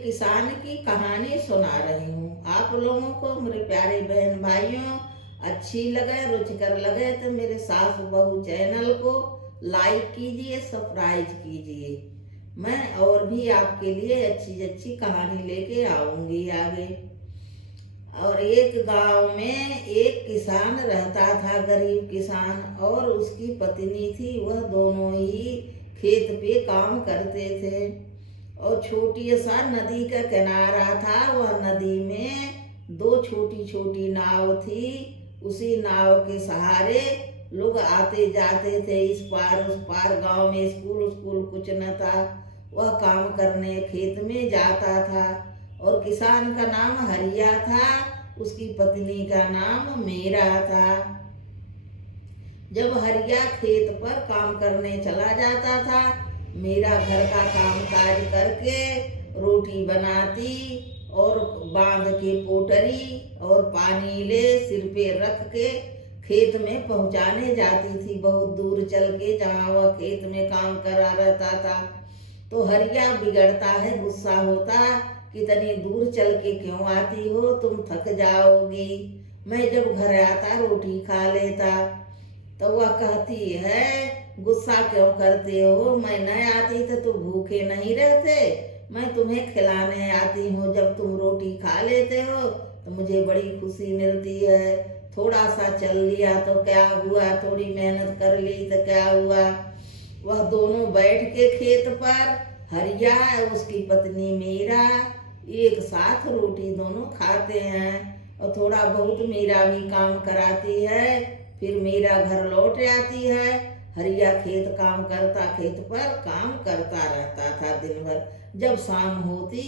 एक किसान की कहानी सुना रही हूँ आप लोगों को। मेरे प्यारे बहन भाइयों, अच्छी लगे, रुचिकर लगे तो मेरे सास बहू चैनल को लाइक कीजिए, सब्सक्राइब कीजिए। मैं और भी आपके लिए अच्छी अच्छी कहानी लेके आऊंगी आगे। और एक गांव में एक किसान रहता था, गरीब किसान, और उसकी पत्नी थी। वह दोनों ही खेत पे काम करते थे। और छोटी सा नदी का किनारा था। वह नदी में दो छोटी छोटी नाव थी। उसी नाव के सहारे लोग आते जाते थे, इस पार उस पार। गांव में स्कूल कुछ न था। वह काम करने खेत में जाता था। और किसान का नाम हरिया था, उसकी पत्नी का नाम मीरा था। जब हरिया खेत पर काम करने चला जाता था, मीरा घर का काम काज करके रोटी बनाती और बांध के पोटरी और पानी ले सिर पे रख के खेत में पहुंचाने जाती थी, बहुत दूर चल के, जहाँ वह खेत में काम करा रहता था। तो हरिया बिगड़ता है, गुस्सा होता, कितनी दूर चल के क्यों आती हो, तुम थक जाओगी, मैं जब घर आता रोटी खा लेता। तो वह कहती है, गुस्सा क्यों करते हो, मैं न आती तो भूखे नहीं रहते, मैं तुम्हें खिलाने आती हूँ। जब तुम रोटी खा लेते हो तो मुझे बड़ी खुशी मिलती है। थोड़ा सा चल लिया तो क्या हुआ, थोड़ी मेहनत कर ली तो क्या हुआ। वह दोनों बैठ के खेत पर, हरिया उसकी पत्नी मीरा, एक साथ रोटी दोनों खाते हैं। और थोड़ा बहुत मीरा भी काम कराती है। फिर मीरा घर लौट आती है। हरिया खेत पर काम करता रहता था दिन भर। जब शाम होती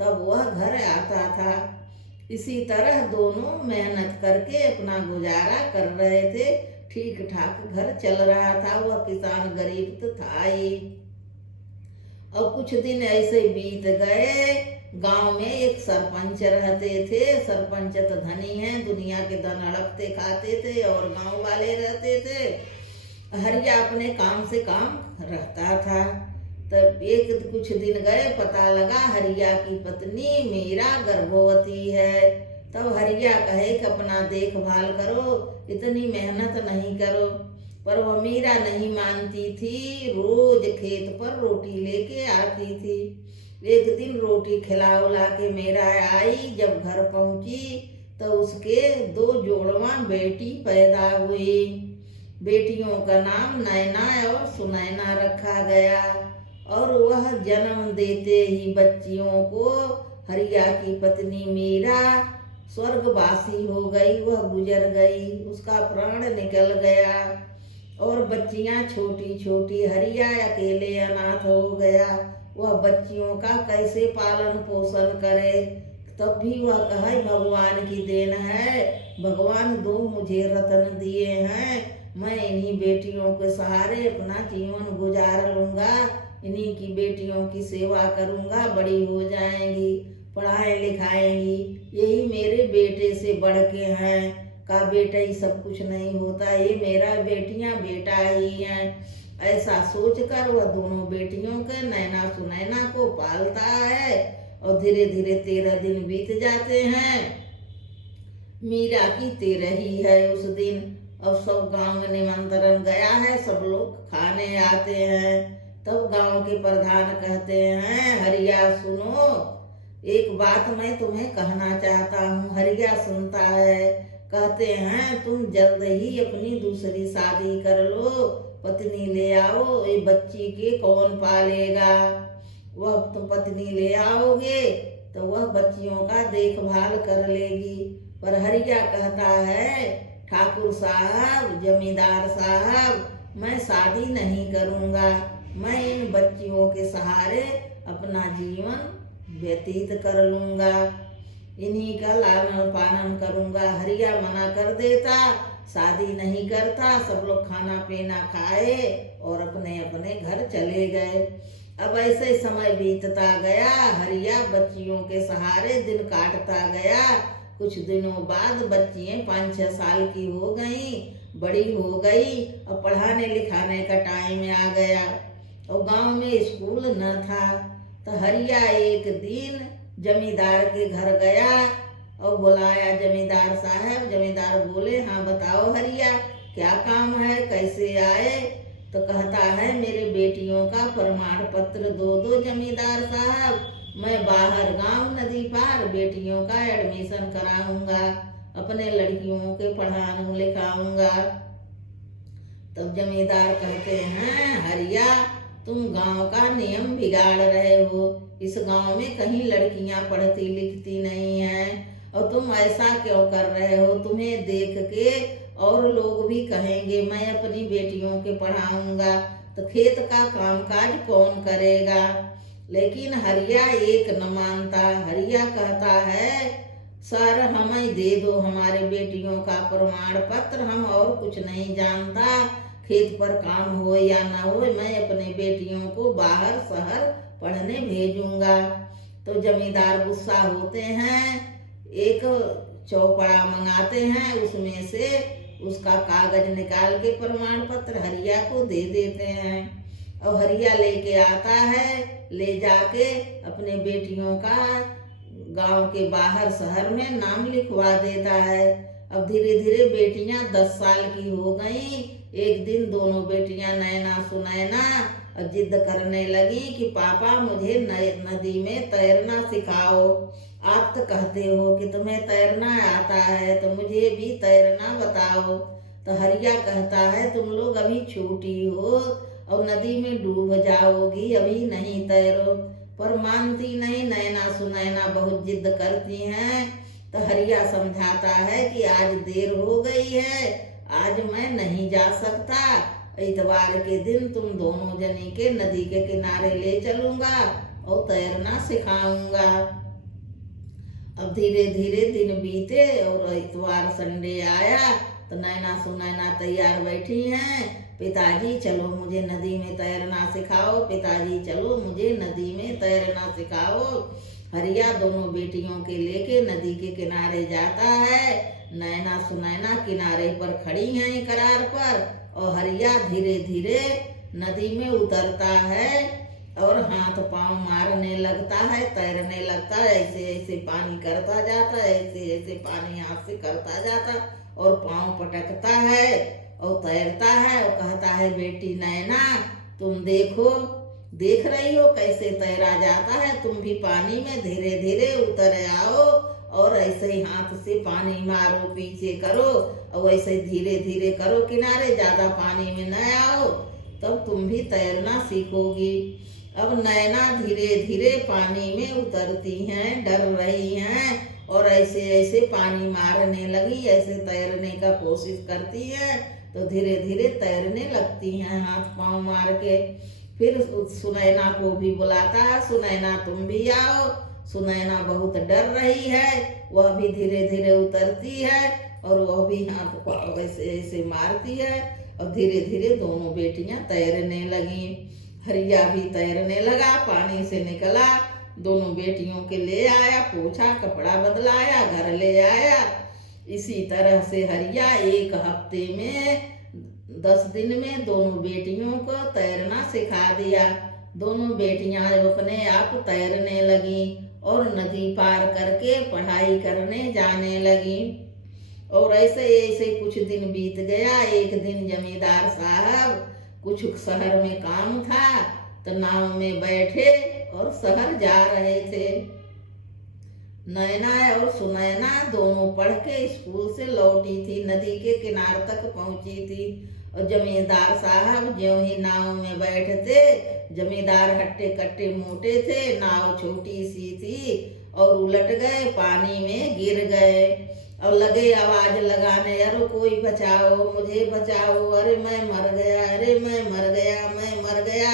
तब वह घर आता था। इसी तरह दोनों मेहनत करके अपना गुजारा कर रहे थे। ठीक ठाक घर चल रहा था। वह किसान गरीब तो था ही। और कुछ दिन ऐसे बीत गए। गांव में एक सरपंच रहते थे। सरपंच तो धनी हैं, दुनिया के धन हड़पते खाते थे और गांव वाले रहते थे। हरिया अपने काम से काम रहता था। तब कुछ दिन गए, पता लगा हरिया की पत्नी मीरा गर्भवती है। तब हरिया कहे कि अपना देखभाल करो, इतनी मेहनत नहीं करो। पर वह मीरा नहीं मानती थी। रोज खेत पर रोटी लेके आती थी। एक दिन रोटी खिला उला के मीरा आई। जब घर पहुंची तो उसके दो जोड़वा बेटी पैदा हुई। बेटियों का नाम नैना और सुनैना रखा गया। और वह जन्म देते ही बच्चियों को हरिया की पत्नी मीरा स्वर्गवासी हो गई। वह गुजर गई, उसका प्राण निकल गया। और बच्चियां छोटी छोटी, हरिया अकेले अनाथ हो गया। वह बच्चियों का कैसे पालन पोषण करे। तब भी वह कहे भगवान की देन है, भगवान दो मुझे रतन दिए हैं, मैं इन्हीं बेटियों के सहारे अपना जीवन गुजार लूंगा, इन्हीं की बेटियों की सेवा करूंगा, बड़ी हो जाएंगी, पढ़ाए लिखाएंगी, यही मेरे बेटे से बढ़ के हैं। का बेटा ही सब कुछ नहीं होता, ये मेरा बेटियां बेटा ही हैं। ऐसा सोचकर वह दोनों बेटियों के नैना सुनैना को पालता है। और धीरे धीरे 13 दिन बीत जाते हैं। मीरा की 13वीं है उस दिन। अब सब गांव में निमंत्रण गया है, सब लोग खाने आते हैं। तब गांव के प्रधान कहते हैं, हरिया सुनो, एक बात मैं तुम्हें कहना चाहता हूँ। हरिया सुनता है। कहते हैं, तुम जल्द ही अपनी दूसरी शादी कर लो, पत्नी ले आओ, ये बच्ची के कौन पालेगा। वह तुम पत्नी ले आओगे तो वह बच्चियों का देखभाल कर लेगी। पर हरिया कहता है, ठाकुर साहब, जमींदार साहब, मैं शादी नहीं करूँगा, मैं इन बच्चियों के सहारे अपना जीवन व्यतीत कर लूँगा, इन्हीं का लालन पालन करूँगा। हरिया मना कर देता, शादी नहीं करता। सब लोग खाना पीना खाए और अपने अपने घर चले गए। अब ऐसे समय बीतता गया। हरिया बच्चियों के सहारे दिन काटता गया। कुछ दिनों बाद बच्चियां 5-6 साल की हो गई, बड़ी हो गई। और पढ़ाने लिखाने का टाइम आ गया। और गांव में स्कूल न था। तो हरिया एक दिन जमींदार के घर गया और बुलाया जमींदार साहब। जमींदार बोले, हाँ बताओ हरिया, क्या काम है, कैसे आए? तो कहता है, मेरे बेटियों का प्रमाण पत्र दो जमींदार साहब, मैं बाहर गांव नदी पार बेटियों का एडमिशन कराऊंगा, अपने लड़कियों के पढ़ाऊं लिखाऊंगा। तब जमींदार कहते हैं, हरिया तुम गांव का नियम बिगाड़ रहे हो, इस गांव में कहीं लड़कियां पढ़ती लिखती नहीं हैं और तुम ऐसा क्यों कर रहे हो? तुम्हें देख के और लोग भी कहेंगे मैं अपनी बेटियों के पढ़ाऊंगा, तो खेत का कामकाज कौन करेगा? लेकिन हरिया एक न मानता। हरिया कहता है, सर हमें दे दो हमारे बेटियों का प्रमाण पत्र, हम और कुछ नहीं जानता, खेत पर काम हो या ना हो, मैं अपने बेटियों को बाहर शहर पढ़ने भेजूंगा। तो जमींदार गुस्सा होते हैं, एक चौपड़ा मंगाते हैं, उसमें से उसका कागज निकाल के प्रमाण पत्र हरिया को दे देते हैं और हरिया लेके आता है, ले जाके अपने बेटियों का गांव के बाहर शहर में नाम लिखवा देता है। अब धीरे धीरे बेटियां 10 साल की हो गईं। एक दिन दोनों बेटियां नैना सुनैना और जिद करने लगी कि पापा मुझे नदी में तैरना सिखाओ। आप तो कहते हो कि तुम्हें तैरना आता है, तो मुझे भी तैरना बताओ। तो हरिया कहता है, तुम लोग अभी छोटी हो और नदी में डूब जाओगी, अभी नहीं तैरो। पर मानती नहीं, नैना सुनैना बहुत जिद करती हैं। तो हरिया समझाता है कि आज देर हो गई है, आज मैं नहीं जा सकता, इतवार के दिन तुम दोनों जनी के नदी के किनारे ले चलूंगा और तैरना सिखाऊंगा। अब धीरे धीरे दिन बीते और इतवार संडे आया तो नैना सुनैना तैयार बैठी हैं, पिताजी चलो मुझे नदी में तैरना सिखाओ, पिताजी चलो मुझे नदी में तैरना सिखाओ। हरिया दोनों बेटियों के लेके नदी के किनारे जाता है। नैना सुनैना किनारे पर खड़ी हैं करार पर और हरिया धीरे धीरे नदी में उतरता है और हाथ पांव मारने लगता है, तैरने लगता है, ऐसे ऐसे पानी करता जाता है, ऐसे ऐसे पानी हाथ से करता जाता और पांव पटकता है और तैरता है और कहता है, बेटी नैना तुम देखो, देख रही हो कैसे तैरा जाता है, तुम भी पानी में धीरे धीरे उतर आओ और ऐसे ही हाथ से पानी मारो, पीछे करो और ऐसे धीरे धीरे करो किनारे, ज्यादा पानी में न आओ, तब तुम भी तैरना सीखोगी। अब नैना धीरे धीरे पानी में उतरती हैं, डर रही हैं और ऐसे ऐसे पानी मारने लगी, ऐसे तैरने का कोशिश करती हैं तो धीरे धीरे तैरने लगती हैं हाथ पांव मार के। फिर सुनैना को भी बुलाता है, सुनैना तुम भी आओ। सुनैना बहुत डर रही है, वह भी धीरे धीरे उतरती है और वह भी हाथ पांव ऐसे ऐसे मारती है और धीरे धीरे दोनों बेटियां तैरने लगी। हरिया भी तैरने लगा, पानी से निकला, दोनों बेटियों के ले आया, पोछा कपड़ा बदलाया, घर ले आया। इसी तरह से हरिया 1 हफ्ते में 10 दिन में दोनों बेटियों को तैरना सिखा दिया। दोनों बेटियां अपने आप तैरने लगी और नदी पार करके पढ़ाई करने जाने लगी। और ऐसे ऐसे कुछ दिन बीत गया। एक दिन जमींदार साहब कुछ शहर में काम था तो नाव में बैठे और शहर जा रहे थे। नैना और सुनैना दोनों पढ़ के स्कूल से लौटी थी, नदी के किनारे तक पहुंची थी और जमींदार साहब ज्यों ही नाव में बैठते, जमींदार हट्टे कट्टे मोटे थे, नाव छोटी सी थी और उलट गए, पानी में गिर गए और लगे आवाज लगाने, अरे कोई बचाओ, मुझे बचाओ, अरे मैं मर गया, अरे मैं मर गया, मैं मर गया,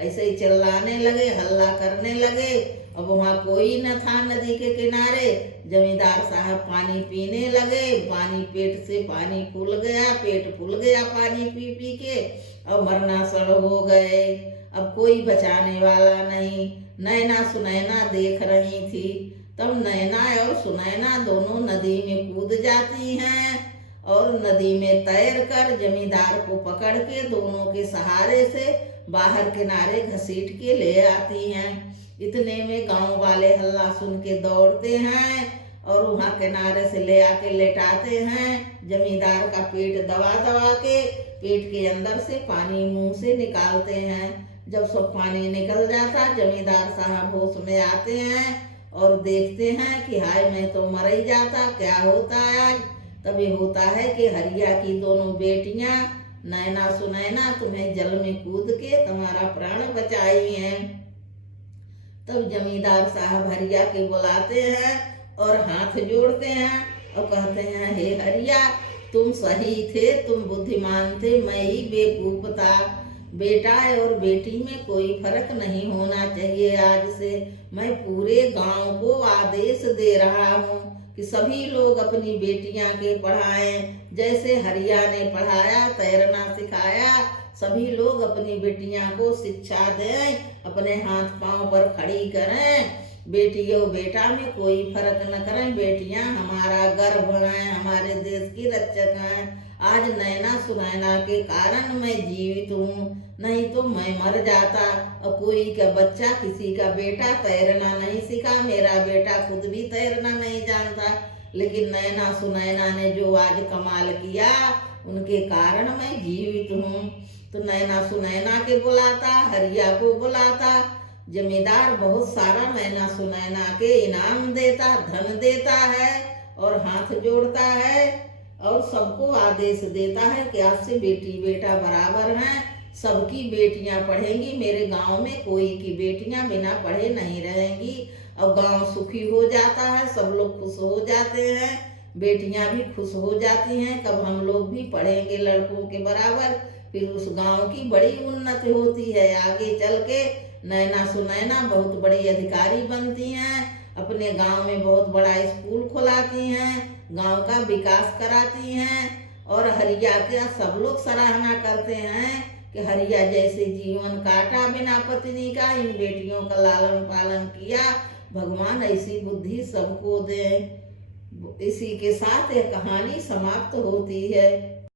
ऐसे ही चिल्लाने लगे, हल्ला करने लगे। अब वहाँ कोई न था नदी के किनारे। जमींदार साहब पानी पीने लगे, पानी पेट से पानी फूल गया, पेट फूल गया पानी पी पी के और मरना सड़ हो गए। अब कोई बचाने वाला नहीं। नैना सुनैना देख रही थी। तब नैना और सुनैना दोनों नदी में कूद जाती हैं और नदी में तैर कर जमींदार को पकड़ के दोनों के सहारे से बाहर किनारे घसीट के ले आती हैं। इतने में गांव वाले हल्ला सुन के दौड़ते हैं और वहां किनारे से ले आके लेटाते हैं। जमींदार का पेट दबा दबा के पेट के अंदर से पानी मुंह से निकालते हैं। जब सब पानी निकल जाता, जमींदार साहब होश में आते हैं और देखते हैं कि हाय मैं तो मर ही जाता, क्या होता है आज। तभी होता है कि हरिया की दोनों बेटियां नैना सुनैना तुम्हें जल में कूद के तुम्हारा प्राण बचाई हैं। तब जमींदार साहब हरिया के बुलाते हैं और हाथ जोड़ते हैं और कहते हैं, हे हरिया तुम सही थे, तुम बुद्धिमान थे, मैं ही बेवकूफ था। बेटा और बेटी में कोई फर्क नहीं होना चाहिए। आज से मैं पूरे गांव को आदेश दे रहा हूँ कि सभी लोग अपनी बेटियां के पढ़ाएं। जैसे हरिया ने पढ़ाया, तैरना सिखाया, सभी लोग अपनी बेटियां को शिक्षा दें, अपने हाथ पांव पर खड़ी करें। बेटी और बेटा में कोई फर्क न करें। बेटियां हमारा गर्व हैं, हमारे देश की रक्षक हैं। आज नैना सुनैना के कारण मैं जीवित हूँ, नहीं तो मैं मर जाता। और कोई का बच्चा, किसी का बेटा तैरना नहीं सीखा, मेरा बेटा खुद भी तैरना नहीं जानता, लेकिन नैना सुनैना ने जो आज कमाल किया, उनके कारण मैं जीवित हूँ। तो नैना सुनैना के बुलाता, हरिया को बुलाता। जमींदार बहुत सारा नैना सुनैना के इनाम देता, धन देता है और हाथ जोड़ता है और सबको आदेश देता है कि आज से बेटी बेटा बराबर हैं, सबकी बेटियां पढ़ेंगी। मेरे गांव में कोई की बेटियां बिना पढ़े नहीं रहेंगी। और गांव सुखी हो जाता है, सब लोग खुश हो जाते हैं, बेटियां भी खुश हो जाती हैं। कब हम लोग भी पढ़ेंगे लड़कों के बराबर, फिर उस गांव की बड़ी उन्नति होती है। आगे चल के नैना सुनैना बहुत बड़ी अधिकारी बनती हैं, अपने गांव में बहुत बड़ा स्कूल खुलाती हैं, गांव का विकास कराती हैं। और हरिया का सब लोग सराहना करते हैं कि हरिया जैसे जीवन काटा बिना पत्नी का, इन बेटियों का लालन पालन किया। भगवान ऐसी बुद्धि सबको दे। इसी के साथ यह कहानी समाप्त होती है।